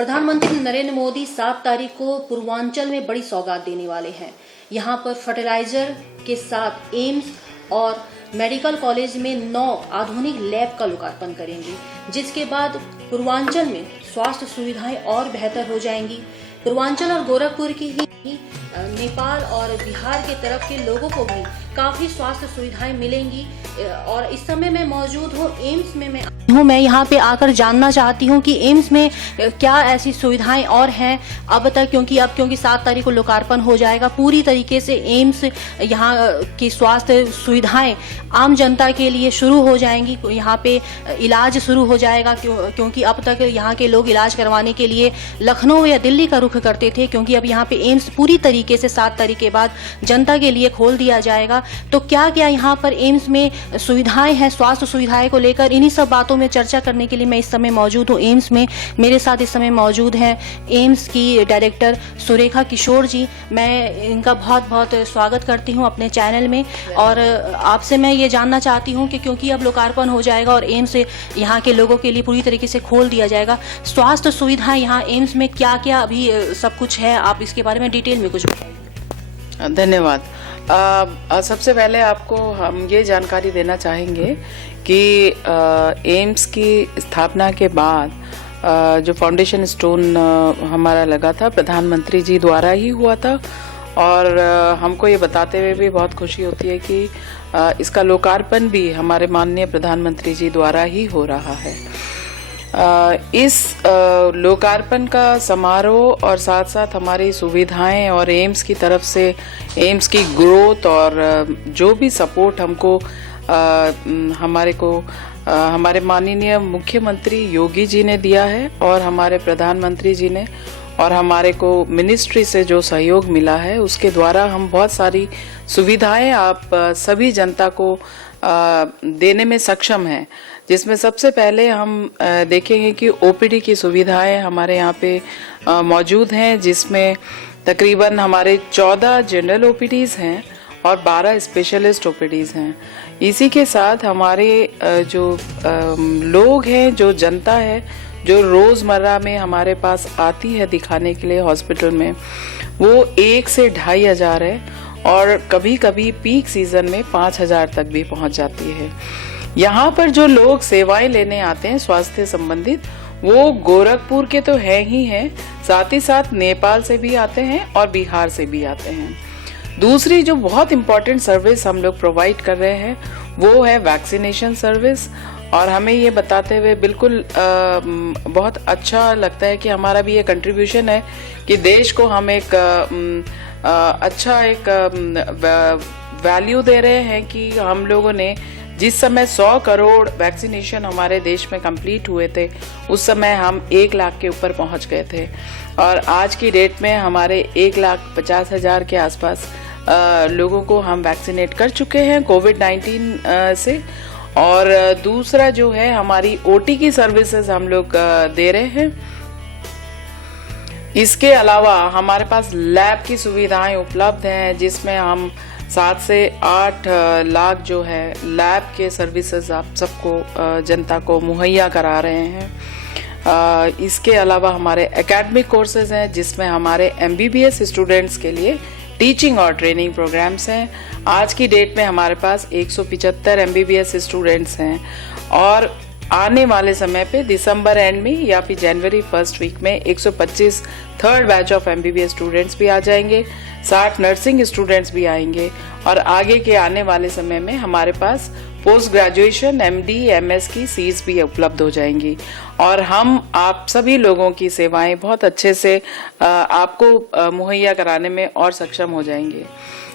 प्रधानमंत्री नरेंद्र मोदी 7 तारीख को पूर्वांचल में बड़ी सौगात देने वाले हैं। यहां पर फर्टिलाइजर के साथ एम्स और मेडिकल कॉलेज में 9 आधुनिक लैब का लोकार्पण करेंगे, जिसके बाद पूर्वांचल में स्वास्थ्य सुविधाएं और बेहतर हो जाएंगी। पूर्वांचल और गोरखपुर की ही नेपाल और बिहार के तरफ के लोगों को भी काफी स्वास्थ्य सुविधाएं मिलेंगी। और इस समय मैं मौजूद हूँ एम्स में। मैं यहाँ पे आकर जानना चाहती हूँ कि एम्स में क्या ऐसी सुविधाएं और हैं अब तक, क्योंकि 7 तारीख को लोकार्पण हो जाएगा। पूरी तरीके से एम्स यहाँ की स्वास्थ्य सुविधाएं आम जनता के लिए शुरू हो जाएंगी। यहाँ पे इलाज शुरू हो जाएगा, क्योंकि अब तक यहाँ के लोग इलाज करवाने के लिए लखनऊ या दिल्ली का रुख करते थे, क्योंकि अब यहाँ पे एम्स पूरी तरीके से 7 तारीख के बाद जनता के लिए खोल दिया जाएगा। तो क्या क्या यहाँ पर एम्स में सुविधाएं हैं, स्वास्थ्य सुविधाएं को लेकर, इन्हीं सब बातों में चर्चा करने के लिए मैं इस समय मौजूद हूँ एम्स में। मेरे साथ इस समय मौजूद हैं एम्स की डायरेक्टर सुरेखा किशोर जी। मैं इनका बहुत बहुत स्वागत करती हूँ अपने चैनल में। और आपसे मैं ये जानना चाहती हूँ कि क्योंकि अब लोकार्पण हो जाएगा और एम्स यहाँ के लोगों के लिए पूरी तरीके से खोल दिया जाएगा, स्वास्थ्य सुविधाएं यहाँ एम्स में क्या क्या अभी सब कुछ है, आप इसके बारे में डिटेल में कुछ बताइए। धन्यवाद। सबसे पहले आपको हम ये जानकारी देना चाहेंगे कि एम्स की स्थापना के बाद जो फाउंडेशन स्टोन हमारा लगा था प्रधानमंत्री जी द्वारा ही हुआ था। और हमको ये बताते हुए भी बहुत खुशी होती है कि इसका लोकार्पण भी हमारे माननीय प्रधानमंत्री जी द्वारा ही हो रहा है। इस लोकार्पण का समारोह और साथ साथ हमारी सुविधाएं और एम्स की तरफ से एम्स की ग्रोथ और जो भी सपोर्ट हमको हमारे माननीय मुख्यमंत्री योगी जी ने दिया है और हमारे प्रधानमंत्री जी ने और हमारे को मिनिस्ट्री से जो सहयोग मिला है, उसके द्वारा हम बहुत सारी सुविधाएं आप सभी जनता को देने में सक्षम हैं। जिसमें सबसे पहले हम देखेंगे कि ओपीडी की सुविधाएं हमारे यहाँ पे मौजूद हैं, जिसमें तकरीबन हमारे 14 जनरल ओपीडीज हैं और 12 स्पेशलिस्ट ओपीडीज हैं। इसी के साथ हमारे जो लोग हैं, जो जनता है, जो रोजमर्रा में हमारे पास आती है दिखाने के लिए हॉस्पिटल में, वो 1 से 2,500 है और कभी कभी पीक सीजन में 5,000 तक भी पहुंच जाती है। यहाँ पर जो लोग सेवाएं लेने आते हैं स्वास्थ्य संबंधित, वो गोरखपुर के तो है ही हैं, साथ ही साथ नेपाल से भी आते हैं और बिहार से भी आते हैं। दूसरी जो बहुत इम्पोर्टेंट सर्विस हम लोग प्रोवाइड कर रहे हैं वो है वैक्सीनेशन सर्विस। और हमें ये बताते हुए बिल्कुल बहुत अच्छा लगता है कि हमारा भी ये कंट्रीब्यूशन है कि देश को हम एक अच्छा एक वैल्यू दे रहे हैं कि हम लोगों ने जिस समय 100 करोड़ वैक्सीनेशन हमारे देश में कंप्लीट हुए थे, उस समय हम 1 लाख के ऊपर पहुंच गए थे और आज की डेट में हमारे 1,50,000 के आसपास लोगों को हम वैक्सीनेट कर चुके हैं कोविड-19 से। और दूसरा जो है हमारी ओटी की सर्विसेज हम लोग दे रहे हैं। इसके अलावा हमारे पास लैब की सुविधाएं उपलब्ध हैं, जिसमें हम 7 से 8 लाख जो है लैब के सर्विसेज आप सबको जनता को मुहैया करा रहे हैं। इसके अलावा हमारे एकेडमिक कोर्सेज हैं, जिसमें हमारे MBBS स्टूडेंट्स के लिए टीचिंग और ट्रेनिंग प्रोग्राम्स हैं। आज की डेट में हमारे पास 175 MBBS स्टूडेंट्स हैं और आने वाले समय पे दिसंबर एंड में या फिर जनवरी फर्स्ट वीक में 125 third batch of MBBS students भी आ जाएंगे, 60 नर्सिंग स्टूडेंट्स भी आएंगे और आगे के आने वाले समय में हमारे पास पोस्ट ग्रेजुएशन MD MS की सीट्स भी उपलब्ध हो जाएंगी और हम आप सभी लोगों की सेवाएं बहुत अच्छे से आपको मुहैया कराने में और सक्षम हो जाएंगे।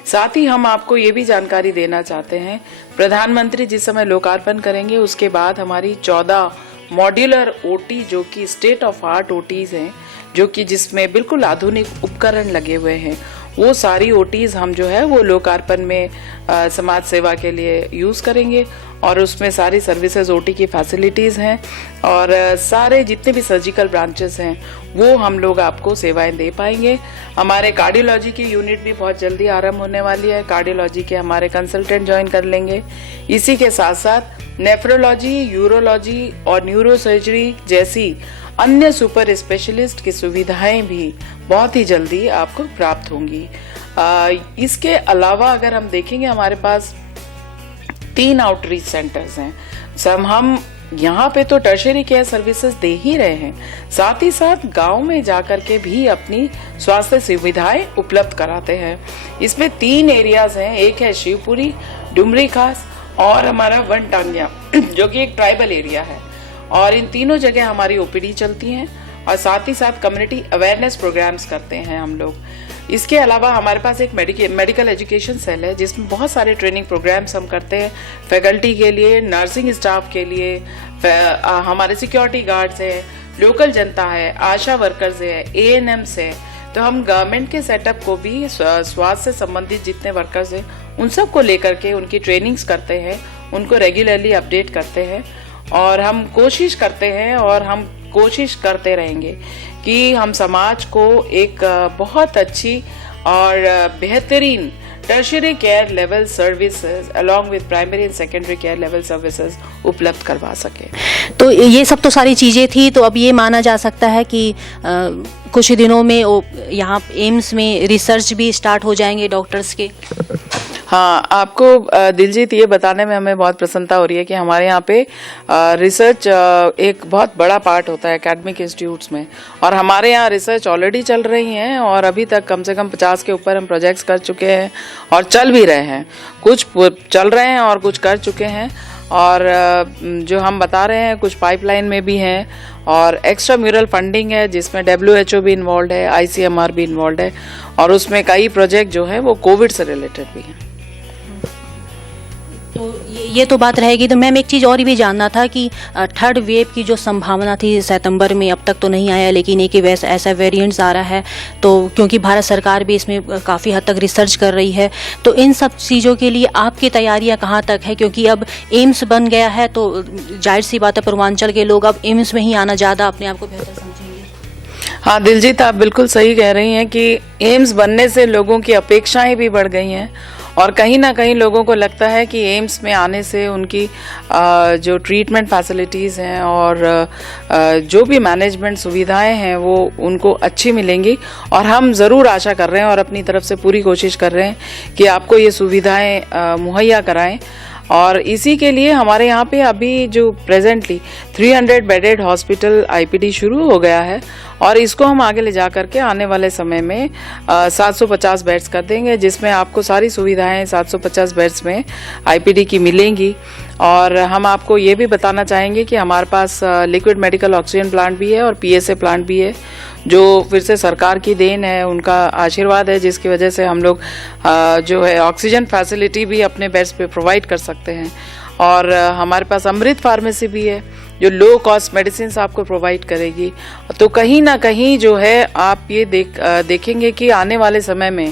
साथ ही हम आपको ये भी जानकारी देना चाहते हैं, प्रधानमंत्री जिस समय लोकार्पण करेंगे उसके बाद हमारी 14 मॉड्यूलर ओटी जो कि स्टेट ऑफ आर्ट ओटीज हैं, जो कि जिसमें बिल्कुल आधुनिक उपकरण लगे हुए हैं, वो सारी ओटीज हम जो है वो लोकार्पण में समाज सेवा के लिए यूज करेंगे और उसमें सारी सर्विसेज ओटी की फैसिलिटीज हैं और सारे जितने भी सर्जिकल ब्रांचेस हैं वो हम लोग आपको सेवाएं दे पाएंगे। हमारे कार्डियोलॉजी की यूनिट भी बहुत जल्दी आरंभ होने वाली है, कार्डियोलॉजी के हमारे कंसल्टेंट ज्वाइन कर लेंगे। इसी के साथ साथ नेफ्रोलॉजी, यूरोलॉजी और न्यूरोसर्जरी जैसी अन्य सुपर स्पेशलिस्ट की सुविधाएं भी बहुत ही जल्दी आपको प्राप्त होंगी। इसके अलावा अगर हम देखेंगे, हमारे पास 3 आउटरीच सेंटर्स हैं। हम यहाँ पे तो टर्शियरी केयर सर्विसेज दे ही रहे हैं, साथ ही साथ गांव में जाकर के भी अपनी स्वास्थ्य सुविधाएं उपलब्ध कराते हैं। इसमें 3 एरियाज हैं, एक है शिवपुरी, डुमरी खास और हमारा वनटांगिया जो कि एक ट्राइबल एरिया है। और इन तीनों जगह हमारी ओपीडी चलती हैं और साथ ही साथ कम्युनिटी अवेयरनेस प्रोग्राम्स करते हैं हम लोग। इसके अलावा हमारे पास एक मेडिकल एजुकेशन सेल है जिसमें बहुत सारे ट्रेनिंग प्रोग्राम्स हम करते हैं, फैकल्टी के लिए, नर्सिंग स्टाफ के लिए, हमारे सिक्योरिटी गार्ड्स है, लोकल जनता है, आशा वर्कर्स है, ANMs है। तो हम गवर्नमेंट के सेटअप को भी स्वास्थ्य से संबंधित जितने वर्कर्स हैं उन सब को लेकर के उनकी ट्रेनिंग्स करते हैं, उनको रेगुलरली अपडेट करते हैं और हम कोशिश करते हैं और हम कोशिश करते रहेंगे कि हम समाज को एक बहुत अच्छी और बेहतरीन tertiary care level services along with primary and secondary care level services उपलब्ध करवा सके। तो ये सब तो सारी चीज़ें थी, तो अब ये माना जा सकता है कि कुछ दिनों में यहाँ एम्स में रिसर्च भी स्टार्ट हो जाएंगे डॉक्टर्स के। हाँ, आपको दिलजीत ये बताने में हमें बहुत प्रसन्नता हो रही है कि हमारे यहाँ पे रिसर्च एक बहुत बड़ा पार्ट होता है एकेडमिक इंस्टीट्यूट्स में, और हमारे यहाँ रिसर्च ऑलरेडी चल रही हैं और अभी तक कम से कम 50 के ऊपर हम प्रोजेक्ट्स कर चुके हैं और चल भी रहे हैं। कुछ चल रहे हैं और कुछ कर चुके हैं, और जो हम बता रहे हैं कुछ पाइपलाइन में भी हैं, और एक्स्ट्रा म्यूरल फंडिंग है जिसमें WHO भी इन्वॉल्व है, ICMR भी इन्वॉल्व है, और उसमें कई प्रोजेक्ट जो है वो कोविड से रिलेटेड भी हैं। तो ये तो बात रहेगी। तो मैम एक चीज़ और भी जानना था कि थर्ड वेव की जो संभावना थी सितंबर में, अब तक तो नहीं आया, लेकिन एक वैसा ऐसा वेरिएंट्स आ रहा है, तो क्योंकि भारत सरकार भी इसमें काफ़ी हद तक रिसर्च कर रही है, तो इन सब चीज़ों के लिए आपकी तैयारियां कहाँ तक है? क्योंकि अब एम्स बन गया है तो जाहिर सी बात है पूर्वांचल के लोग अब एम्स में ही आना ज़्यादा अपने आप को बेहतर समझेंगे। हाँ दिलजीत, आप बिल्कुल सही कह रही हैं कि एम्स बनने से लोगों की अपेक्षाएं भी बढ़ गई हैं, और कहीं ना कहीं लोगों को लगता है कि एम्स में आने से उनकी जो ट्रीटमेंट फैसिलिटीज़ हैं और जो भी मैनेजमेंट सुविधाएं हैं वो उनको अच्छी मिलेंगी। और हम ज़रूर आशा कर रहे हैं और अपनी तरफ से पूरी कोशिश कर रहे हैं कि आपको ये सुविधाएं मुहैया कराएं। और इसी के लिए हमारे यहाँ पे अभी जो प्रेजेंटली 300 बेडेड हॉस्पिटल IPD शुरू हो गया है, और इसको हम आगे ले जा करके आने वाले समय में 750 बेड्स कर देंगे, जिसमें आपको सारी सुविधाएं 750 बेड्स में IPD की मिलेंगी। और हम आपको ये भी बताना चाहेंगे कि हमारे पास लिक्विड मेडिकल ऑक्सीजन प्लांट भी है और PSA प्लांट भी है, जो फिर से सरकार की देन है, उनका आशीर्वाद है, जिसकी वजह से हम लोग जो है ऑक्सीजन फैसिलिटी भी अपने बेड्स पे प्रोवाइड कर सकते हैं। और हमारे पास अमृत फार्मेसी भी है जो लो कॉस्ट मेडिसिन आपको प्रोवाइड करेगी। तो कहीं ना कहीं जो है आप ये देखेंगे कि आने वाले समय में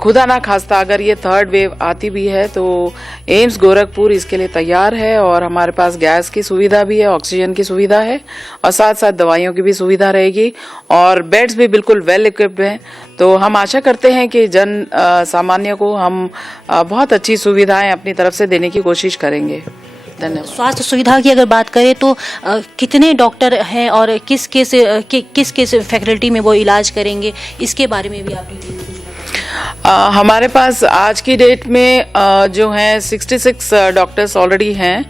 खुदा ना खास्ता अगर ये थर्ड वेव आती भी है तो एम्स गोरखपुर इसके लिए तैयार है, और हमारे पास गैस की सुविधा भी है, ऑक्सीजन की सुविधा है, और साथ साथ दवाइयों की भी सुविधा रहेगी, और बेड्स भी बिल्कुल वेल इक्विप्ड हैं। तो हम आशा करते हैं कि जन सामान्य को हम बहुत अच्छी सुविधाएं अपनी तरफ से देने की कोशिश करेंगे। धन्यवाद। स्वास्थ्य सुविधा की अगर बात करें तो कितने डॉक्टर हैं और किस किस फैकल्टी में वो इलाज करेंगे, इसके बारे में भी आप हमारे पास आज की डेट में जो हैं 66 डॉक्टर्स ऑलरेडी हैं,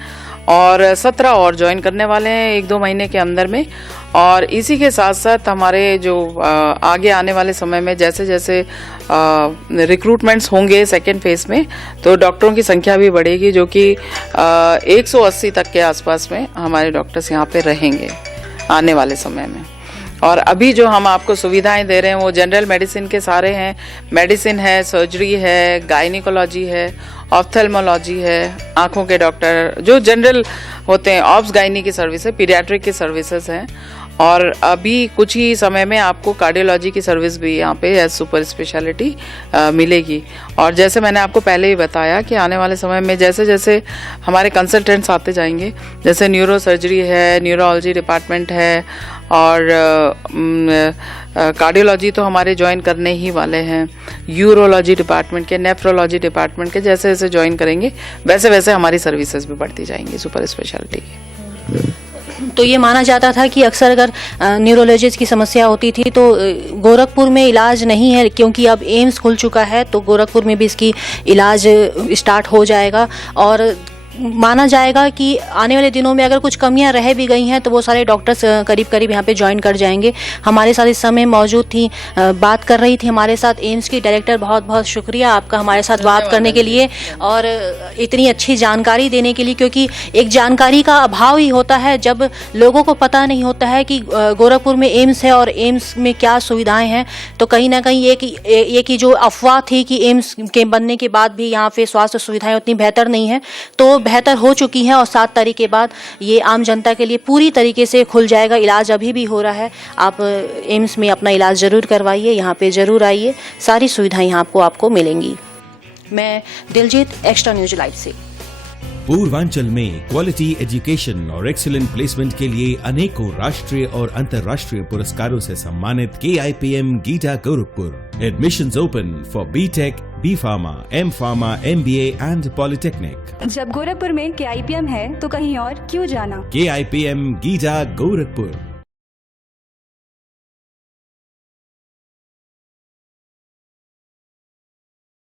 और 17 और ज्वाइन करने वाले हैं 1-2 महीने के अंदर में। और इसी के साथ साथ हमारे जो आगे आने वाले समय में जैसे जैसे रिक्रूटमेंट्स होंगे सेकेंड फेज में, तो डॉक्टरों की संख्या भी बढ़ेगी, जो कि 180 तक के आसपास में हमारे डॉक्टर्स यहाँ पे रहेंगे आने वाले समय में। और अभी जो हम आपको सुविधाएं दे रहे हैं वो जनरल मेडिसिन के सारे हैं, मेडिसिन है, सर्जरी है, गायनिकोलॉजी है, ऑप्थेल्मोलॉजी है, आंखों के डॉक्टर जो जनरल होते हैं, ऑब्स गायनी की सर्विस है, पीडियाट्रिक की सर्विसेज हैं, और अभी कुछ ही समय में आपको कार्डियोलॉजी की सर्विस भी यहाँ पे एज सुपर स्पेशलिटी मिलेगी। और जैसे मैंने आपको पहले ही बताया कि आने वाले समय में जैसे जैसे हमारे कंसल्टेंट्स आते जाएंगे, जैसे न्यूरो सर्जरी है, न्यूरोलॉजी डिपार्टमेंट है, और कार्डियोलॉजी तो हमारे ज्वाइन करने ही वाले हैं, यूरोलॉजी डिपार्टमेंट के, नेफ्रोलॉजी डिपार्टमेंट के जैसे जैसे ज्वाइन करेंगे वैसे वैसे हमारी सर्विसेज भी बढ़ती जाएंगी सुपर स्पेशलिटी की। तो ये माना जाता था कि अक्सर अगर न्यूरोलॉजिस्ट की समस्या होती थी तो गोरखपुर में इलाज नहीं है, क्योंकि अब एम्स खुल चुका है तो गोरखपुर में भी इसकी इलाज स्टार्ट हो जाएगा। और माना जाएगा कि आने वाले दिनों में अगर कुछ कमियां रह भी गई हैं तो वो सारे डॉक्टर्स करीब करीब यहाँ पे ज्वाइन कर जाएंगे। हमारे साथ इस समय मौजूद थी, बात कर रही थी हमारे साथ एम्स की डायरेक्टर। बहुत बहुत शुक्रिया आपका हमारे साथ बात करने के लिए और इतनी अच्छी जानकारी देने के लिए, क्योंकि एक जानकारी का अभाव ही होता है जब लोगों को पता नहीं होता है कि गोरखपुर में एम्स है और एम्स में क्या सुविधाएं हैं। तो कहीं ना कहीं एक ही जो अफवाह थी कि एम्स के बनने के बाद भी यहाँ पे स्वास्थ्य सुविधाएं उतनी बेहतर नहीं है, तो बेहतर हो चुकी हैं और 7 तारीख के बाद ये आम जनता के लिए पूरी तरीके से खुल जाएगा। इलाज अभी भी हो रहा है, आप एम्स में अपना इलाज जरूर करवाइए, यहाँ पे जरूर आइए, सारी सुविधाएं यहाँ आपको मिलेंगी। मैं दिलजीत, एक्स्ट्रा न्यूज लाइव से। पूर्वांचल में क्वालिटी एजुकेशन और एक्सीलेंट प्लेसमेंट के लिए अनेकों राष्ट्रीय और अंतर्राष्ट्रीय पुरस्कारों से सम्मानित KIPM गीटा Gorakhpur. Admissions open for B.Tech, B.Pharma, M.Pharma, MBA and Polytechnic। जब गोरखपुर में KIPM है तो कहीं और क्यों जाना। KIPM गीटा गोरखपुर।